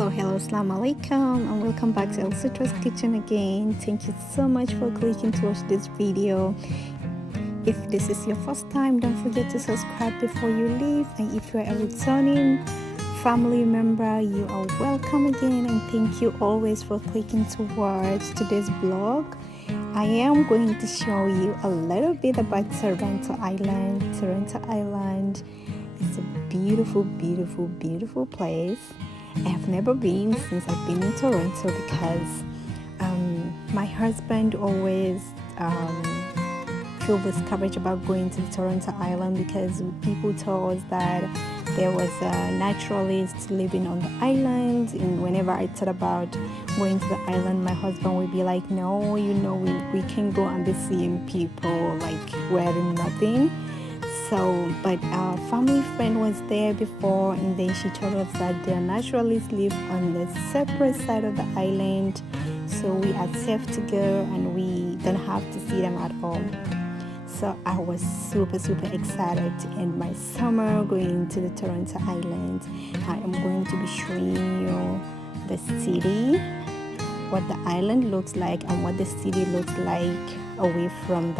Hello, assalamu alaikum, and welcome back to Elsutra's kitchen again. Thank you so much for clicking to watch this video. If this is your first time, don't forget to subscribe before you leave, and if you are a returning family member, you are welcome again, and thank you always for clicking to watch today's vlog. I am going to show you a little bit about Toronto Island. Toronto Island is a beautiful place. I have never been since I've been in Toronto because my husband always feel this courage about going to the Toronto Island because people told us that there was a naturalist living on the island, and whenever I thought about going to the island, my husband would be like, no, we can go and be seeing people like wearing nothing. So, but our family friend was there before, and then she told us that the naturalists live on the separate side of the island, so we are safe to go and we don't have to see them at all. So I was super excited to end my summer going to the Toronto Island. I am going to be showing you the city, what the island looks like, and what the city looks like away from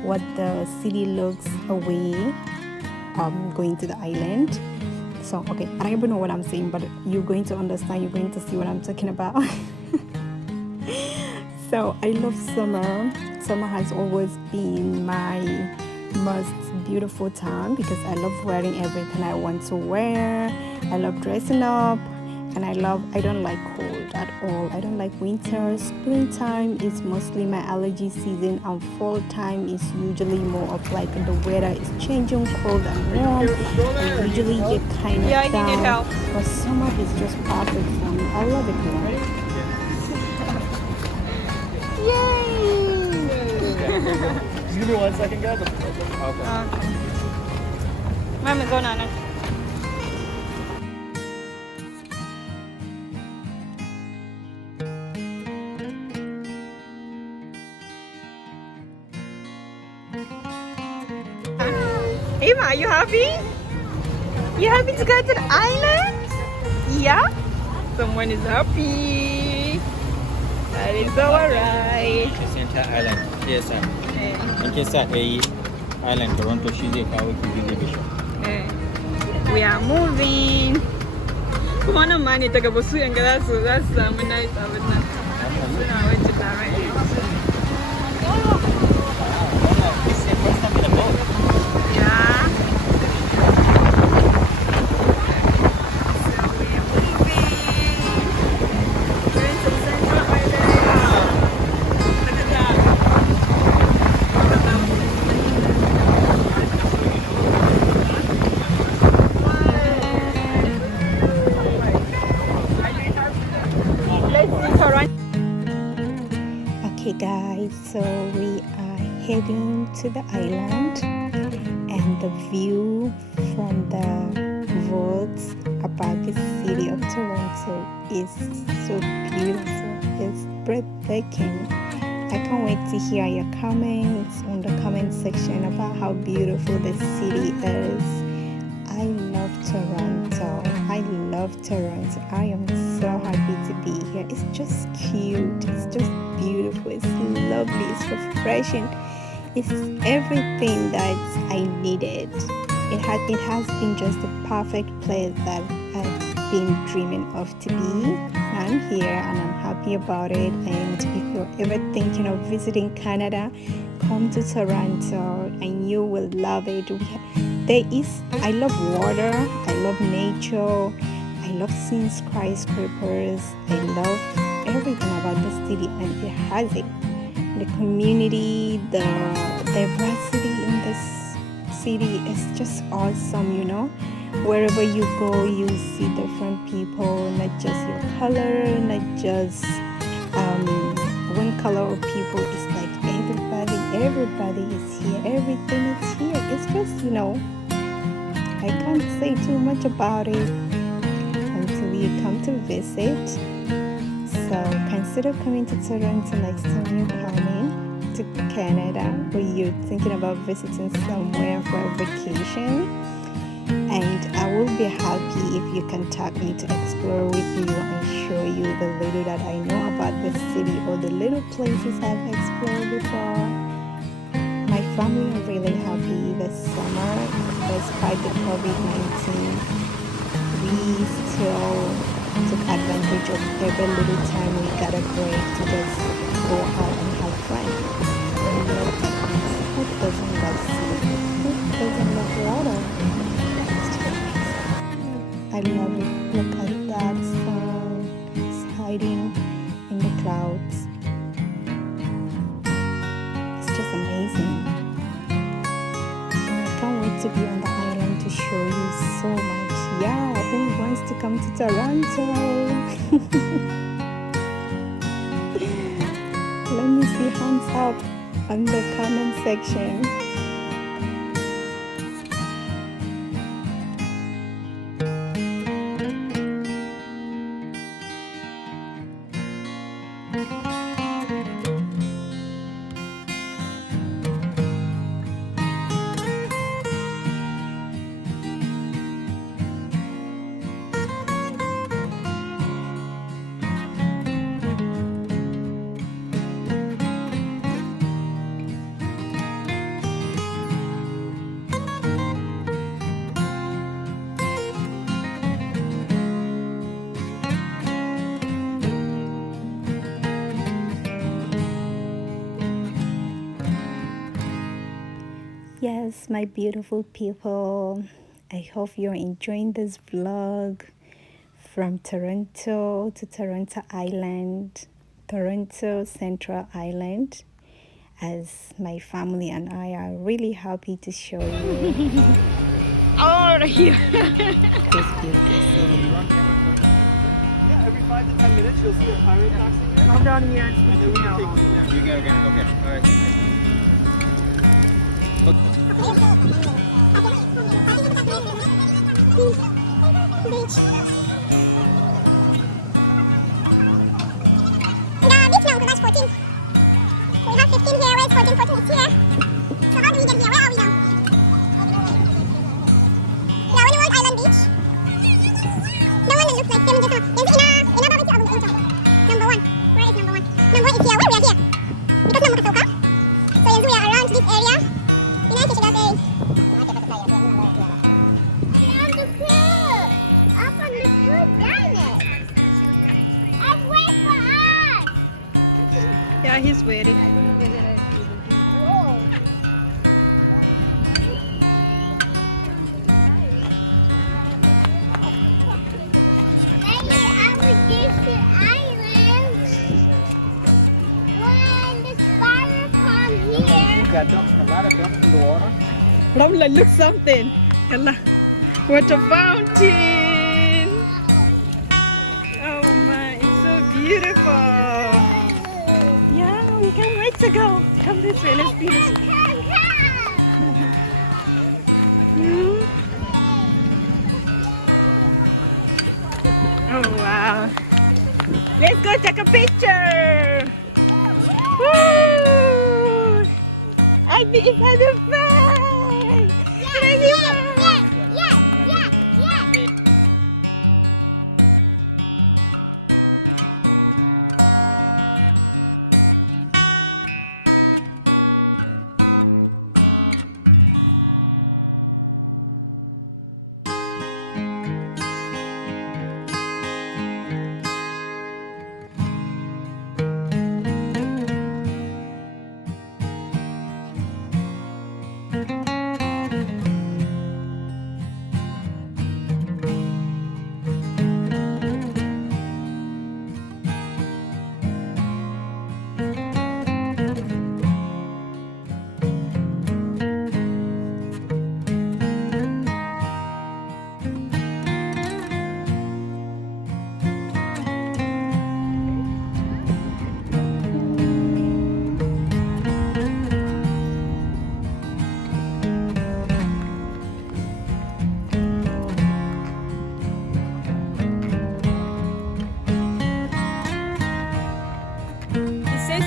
what the city looks away going to the island. So okay, I don't even know what I'm saying, but you're going to understand, you're going to see what I'm talking about. So I love summer. Summer has always been my most beautiful time because I love wearing everything I want to wear. I love dressing up, and I don't like cold at all. I don't like winter. Springtime is mostly my allergy season, and fall time is usually more of like the weather is changing, cold and warm, and usually get kind of down. But summer is just perfect for me. I love it. Ready? Yay! Just give me 1 second, guys. Okay. Mami, go na. Eva, are you happy? You happy to go to the island? Yeah? Someone is happy. That is alright. Center Island. Yes, sir. In case Island, Toronto, she's a power bishop. We are moving. Come on, man, it's a good suit and that's nice. This is the first time in a boat. Okay guys, so we are heading to the island, and the view from the roads about the city of Toronto is so beautiful. It's breathtaking. I can't wait to hear your comments on the comment section about how beautiful the city is. I love Toronto. I am so happy to be here. It's just cute. It's just beautiful. It's lovely. It's refreshing. It's everything that I needed. It has been just the perfect place that I've been dreaming of to be. I'm here and I'm happy about it. And if you're ever thinking of visiting Canada, come to Toronto and you will love it. I love water. I love nature. I love seeing skyscrapers. I love everything about the city, and it has it. The community, the diversity in this city is just awesome, Wherever you go, you see different people, not just your color, not just one color of people. It's like everybody is here. Everything is here. It's just, I can't say too much about it until you come to visit. So consider coming to Toronto next time you're coming to Canada, or you're thinking about visiting somewhere for a vacation. And I will be happy if you contact me to explore with you and show you the little that I know about the city or the little places I've explored before. My family are really happy this summer. Despite the COVID-19, we still took advantage of every little time we got a break to just go out and have fun. Who doesn't love sea? Who doesn't love water? I love it. Look at that sun. It's hiding in the clouds. It's just amazing. And I can't wait to be on the island to show you so much. Yeah, who wants to come to Toronto? Let me see hands up on the comment section. Yes, my beautiful people, I hope you're enjoying this vlog from Toronto to Toronto Island, Toronto Central Island, as my family and I are really happy to show you Oh, here. He's waiting. Ramla, look something. Kala, what a fountain! Oh my, it's so beautiful. Yeah, we can't wait to go. Come this way, let's do this. Oh wow. Let's go take a picture. Woo! I think it's kind of fun.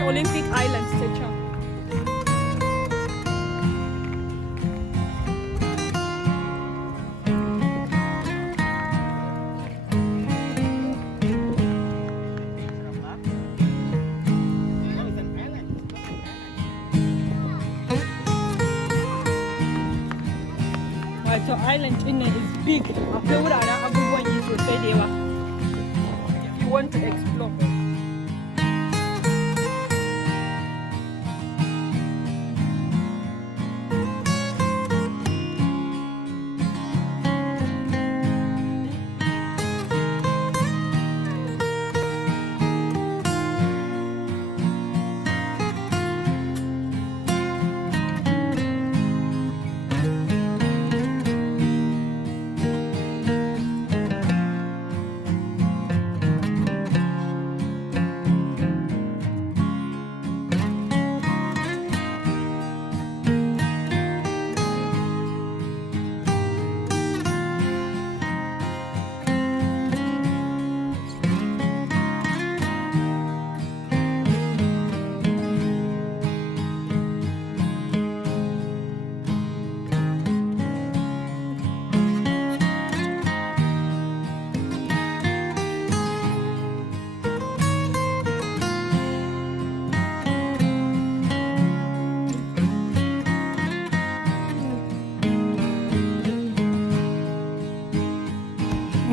Olympic Island statue. wato island din nan is big. Akwai wuraren abubuwan yi sosai da yawa. If you want to explore.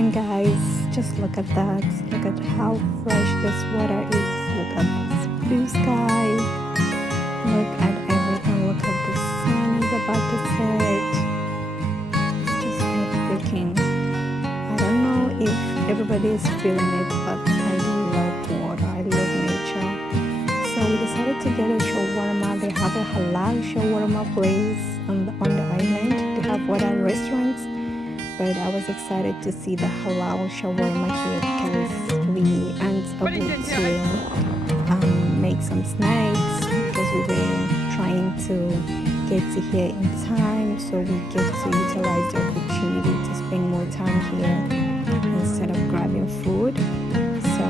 And guys, just look at that. Look at how fresh this water is. Look at this blue sky. Look at everything. Look at the sun is about to set. It's just breathtaking. I don't know if everybody is feeling it, but I love water. I love nature. So we decided to get a shawarma. They have a halal shawarma place on the island. They have water restaurants. But I was excited to see the halal shawarma here because we aren't able to make some snacks because we were trying to get to here in time, so we get to utilize the opportunity to spend more time here instead of grabbing food. So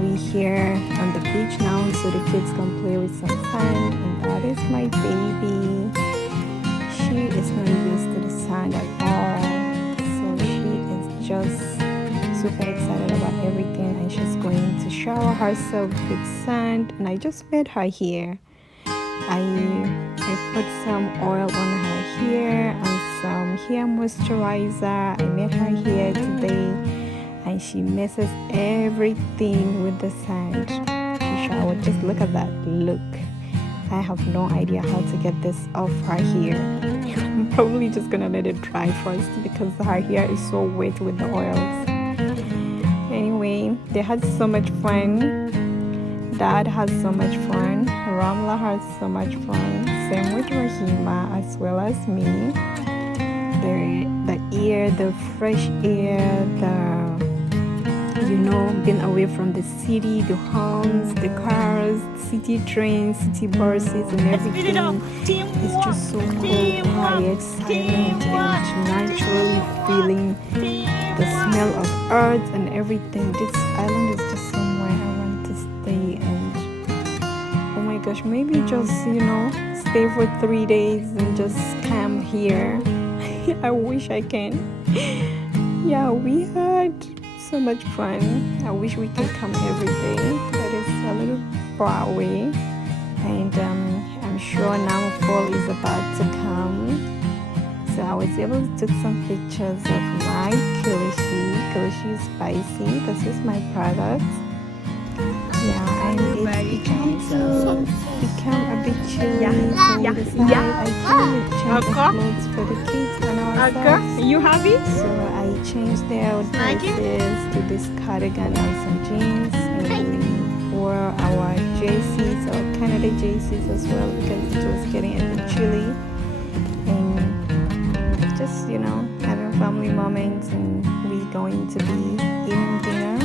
we here on the beach now, so the kids can play with some sand, and that is my baby. She is not used to the sand at all, so she is just super excited about everything, and she's going to shower herself with sand. And I just met her here. I put some oil on her hair and some hair moisturizer. I met her here today, and she messes everything with the sand. She showered. Just look at that look. I have no idea how to get this off her hair. I'm probably just gonna let it dry first because her hair is so wet with the oils. Anyway, they had so much fun. Dad has so much fun. Ramla has so much fun. Same with Rahima as well as me. The air, the fresh air, being away from the city, the homes, the cars, city trains, city buses, and everything. It's just so cool, quiet, silent, and naturally feeling the smell of earth and everything. This island is just somewhere I want to stay, and oh my gosh, maybe just stay for 3 days and just camp here. I wish I can. Yeah, we had so much fun. I wish we could come every day, but it's a little far away, and I'm sure now fall is about to come. So I was able to take some pictures of my kilishi. Kilishi is spicy. This is my product. Yeah, and it become a bit chilly. I changed the clothes for the kids when I was there. You happy? So I changed their dresses to this cardigan and some jeans, and we wore our jerseys, our Canada jerseys as well, because it was getting a bit chilly. And just having family moments, and we're going to be eating dinner,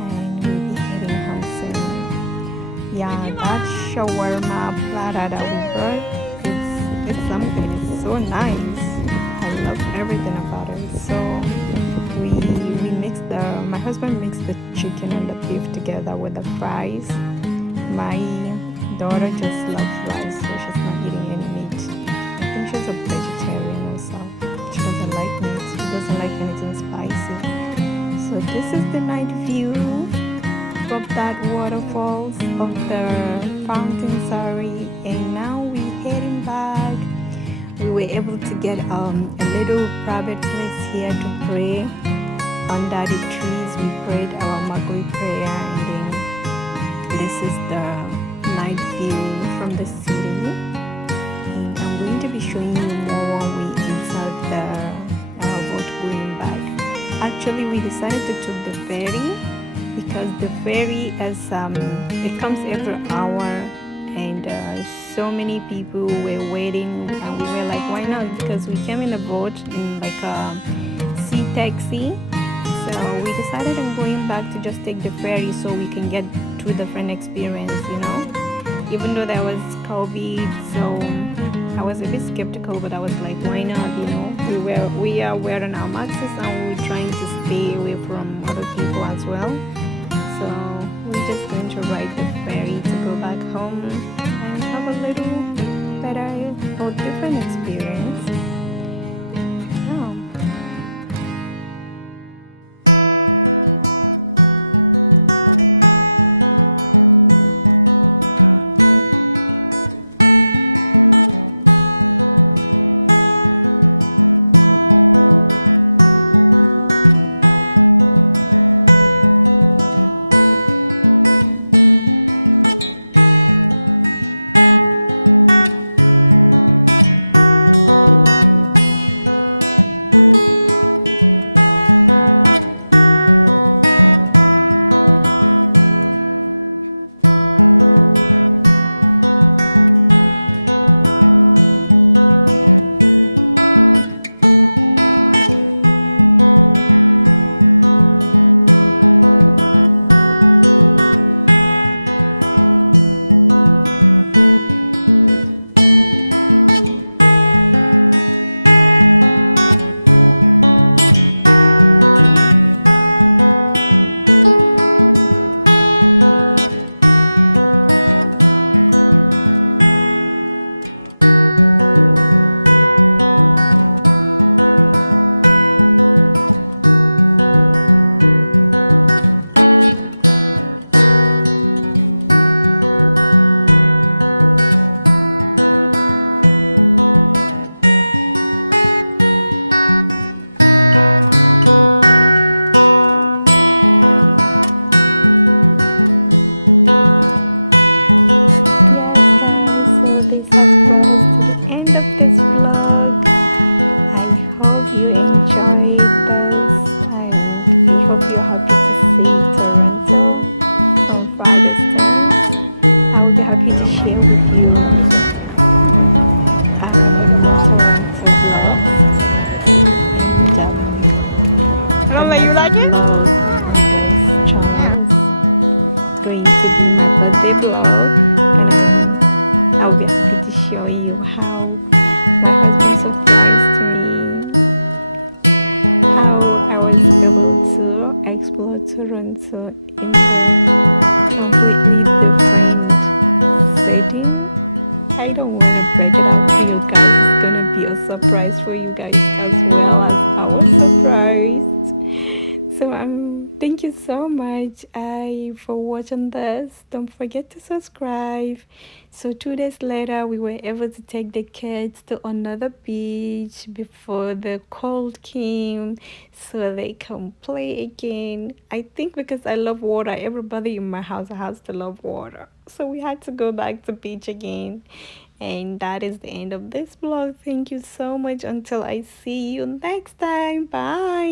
and we'll be heading home soon. Yeah, that shawarma platter that we brought, it's something. It's so nice. I love everything about it. So we mixed my husband mixed the chicken and the beef together with the fries. My daughter just loves rice, so she's not eating any meat. I think she's a vegetarian also. She doesn't like meat. She doesn't like anything spicy. So this is the night view of that waterfalls, of the fountain, sorry. And now we're heading back. We were able to get a little private place here to pray under the trees. We prayed our Maghrib prayer, and then this is the night view from the city. And I'm going to be showing you more when we insert the boat going back. Actually, we decided to take the ferry because the ferry is it comes every hour, and so many people were waiting, and we were like, why not? Because we came in a boat in like a sea taxi. So we decided on going back to just take the ferry so we can get through the different experience, even though there was COVID. So I was a bit skeptical, but I was like, why not? We are wearing our masks, and we're trying to stay away from other people as well. So we're just going to ride the ferry to go back home and have a little better or different experience. Oh. For watching this. Don't forget to subscribe. So 2 days later, we were able to take the kids to another beach before the cold came so they can play again. I think because I love water, everybody in my house has to love water, so we had to go back to beach again. And that is the end of this vlog. Thank you so much. Until I see you next time. Bye.